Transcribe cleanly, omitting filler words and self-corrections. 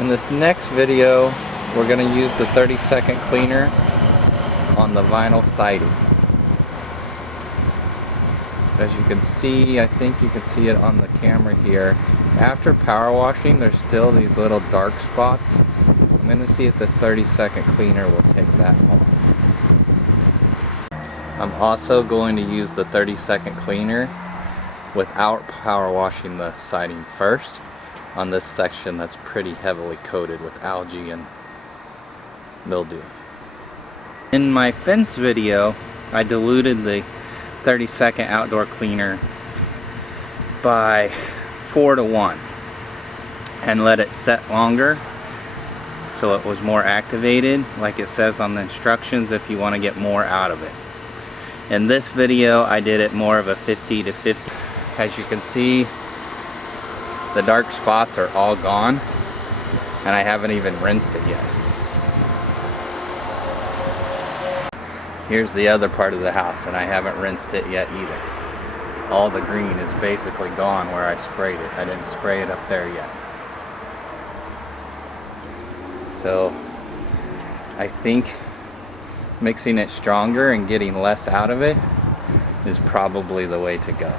In this next video, we're going to use the 30-second cleaner on the vinyl siding. As you can see, I think you can see it on the camera here, after power washing there's still these little dark spots. I'm going to see if this 30-second cleaner will take that off. I'm also going to use the 30-second cleaner without power washing the siding first on this section that's pretty heavily coated with algae and mildew. In my fence video, I diluted the 30-second outdoor cleaner by 4:1 and let it set longer so it was more activated, like it says on the instructions if you want to get more out of it. In this video I did it more of a 50-50. As you can see, the dark spots are all gone and I haven't even rinsed it yet. Here's the other part of the house and I haven't rinsed it yet either. All the green is basically gone where I sprayed it. I didn't spray it up there yet. So I think mixing it stronger and getting less out of it is probably the way to go.